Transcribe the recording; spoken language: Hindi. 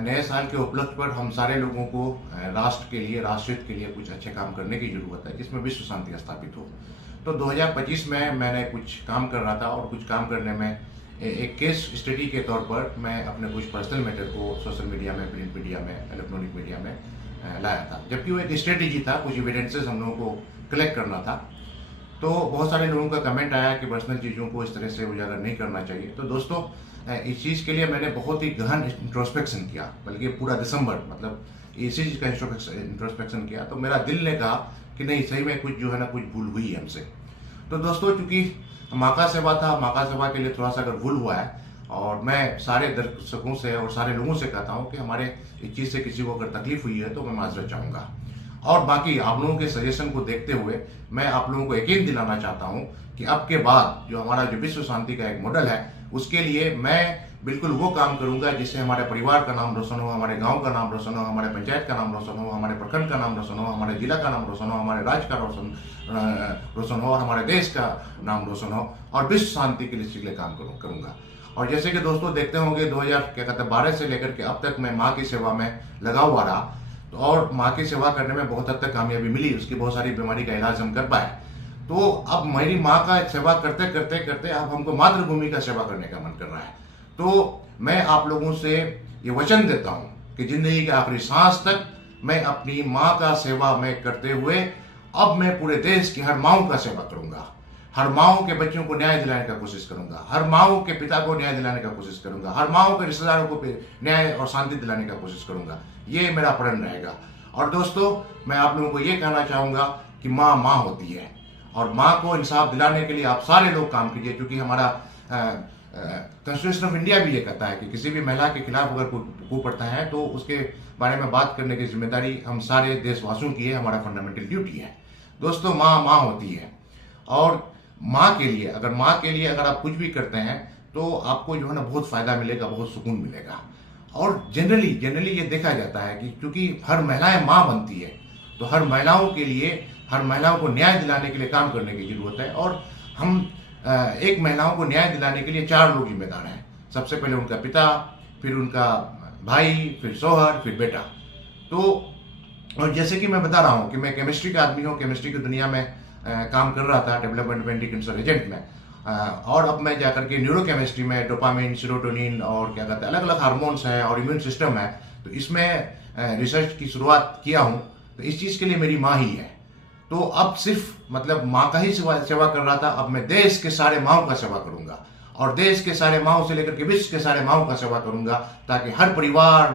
नए साल के उपलक्ष्य पर हम सारे लोगों को राष्ट्र के लिए, राष्ट्रहित के लिए कुछ अच्छे काम करने की जरूरत है जिसमें विश्व शांति स्थापित हो। तो 2025 में मैंने कुछ काम कर रहा था और कुछ काम करने में एक केस स्टडी के तौर पर मैं अपने कुछ पर्सनल मैटर को सोशल मीडिया में, प्रिंट मीडिया में, इलेक्ट्रॉनिक मीडिया में लाया था। जबकि वो एक स्ट्रेटेजी था, कुछ एविडेंसेस हम लोगों को कलेक्ट करना था। तो बहुत सारे लोगों का कमेंट आया कि पर्सनल चीज़ों को इस तरह से उजागर नहीं करना चाहिए। तो दोस्तों, इस चीज़ के लिए मैंने बहुत ही गहन इंट्रोस्पेक्शन किया, बल्कि पूरा दिसंबर मतलब इसी चीज़ का इंट्रोस्पेक्शन किया। तो मेरा दिल ने कहा कि नहीं, सही में कुछ जो है ना, कुछ भूल हुई है हमसे। तो दोस्तों, चूंकि माँ का सेवा था, माँ का सेवा के लिए थोड़ा सा अगर भूल हुआ है, और मैं सारे दर्शकों से और सारे लोगों से कहता हूँ कि हमारे इस चीज़ से किसी को अगर तकलीफ हुई है तो मैं माजरत चाहूँगा। और बाकी आप लोगों के सजेशन को देखते हुए मैं आप लोगों को यकीन दिलाना चाहता हूं कि अब के बाद जो हमारा जो विश्व शांति का एक मॉडल है, उसके लिए मैं बिल्कुल वो काम करूंगा जिससे हमारे परिवार का नाम रोशन हो, हमारे गांव का नाम रोशन हो, हमारे पंचायत का नाम रोशन हो, हमारे प्रखंड का नाम रोशन हो, हमारे जिला का नाम रोशन हो, हमारे राज्य का रोशन हो, और हमारे देश का नाम रोशन हो, और विश्व शांति के लिए काम करूंगा। और जैसे कि दोस्तों देखते होंगे 2012 से लेकर के अब तक मैं माँ की सेवा में लगा हुआ रहा, और माँ की सेवा करने में बहुत हद तक कामयाबी मिली, उसकी बहुत सारी बीमारी का इलाज हम कर पाए। तो अब मेरी माँ का सेवा करते करते करते अब हमको मातृभूमि का सेवा करने का मन कर रहा है। तो मैं आप लोगों से ये वचन देता हूँ कि जिंदगी के आखिरी सांस तक मैं अपनी माँ का सेवा में करते हुए अब मैं पूरे देश की हर माँ का सेवा करूंगा, हर माओ के बच्चों को न्याय दिलाने का कोशिश करूंगा, हर माओ के पिता को न्याय दिलाने का कोशिश करूंगा, हर माओ के रिश्तेदारों को न्याय और शांति दिलाने का कोशिश करूंगा। ये मेरा प्रण रहेगा। और दोस्तों, मैं आप लोगों को ये कहना चाहूंगा कि माँ माँ होती है, और माँ को इंसाफ दिलाने के लिए आप सारे लोग काम कीजिए, क्योंकि हमारा कॉन्स्टिट्यूशन ऑफ इंडिया भी ये कहता है कि किसी भी महिला के खिलाफ अगर कोई पड़ता है तो उसके बारे में बात करने की जिम्मेदारी हम सारे देशवासियों की है, हमारा फंडामेंटल ड्यूटी है। दोस्तों, माँ माँ होती है, और माँ के लिए अगर आप कुछ भी करते हैं तो आपको जो है ना बहुत फायदा मिलेगा, बहुत सुकून मिलेगा। और जनरली ये देखा जाता है कि क्योंकि हर महिलाएं माँ बनती है, तो हर महिलाओं के लिए, हर महिलाओं को न्याय दिलाने के लिए काम करने की जरूरत है। और हम एक महिलाओं को न्याय दिलाने के लिए 4 लोग जिम्मेदार हैं। सबसे पहले उनका पिता, फिर उनका भाई, फिर शौहर, फिर बेटा। तो और जैसे कि मैं बता रहा हूँ कि मैं केमिस्ट्री का आदमी हूँ, केमिस्ट्री की दुनिया में काम कर रहा था, डेवलपमेंट एंटी कैंसर एजेंट में, और अब मैं जाकर के न्यूरोकेमिस्ट्री में डोपामिन, सेरोटोनिन और क्या कहते हैं अलग अलग हार्मोन्स हैं और इम्यून सिस्टम है, तो इसमें रिसर्च की शुरुआत किया हूँ। तो इस चीज़ के लिए मेरी माँ ही है। तो अब सिर्फ मतलब माँ का ही सेवा कर रहा था, अब मैं देश के सारे माँओं का सेवा करूंगा, और देश के सारे माँओं से लेकर के विश्व के सारे माँओं का सेवा करूंगा, ताकि हर परिवार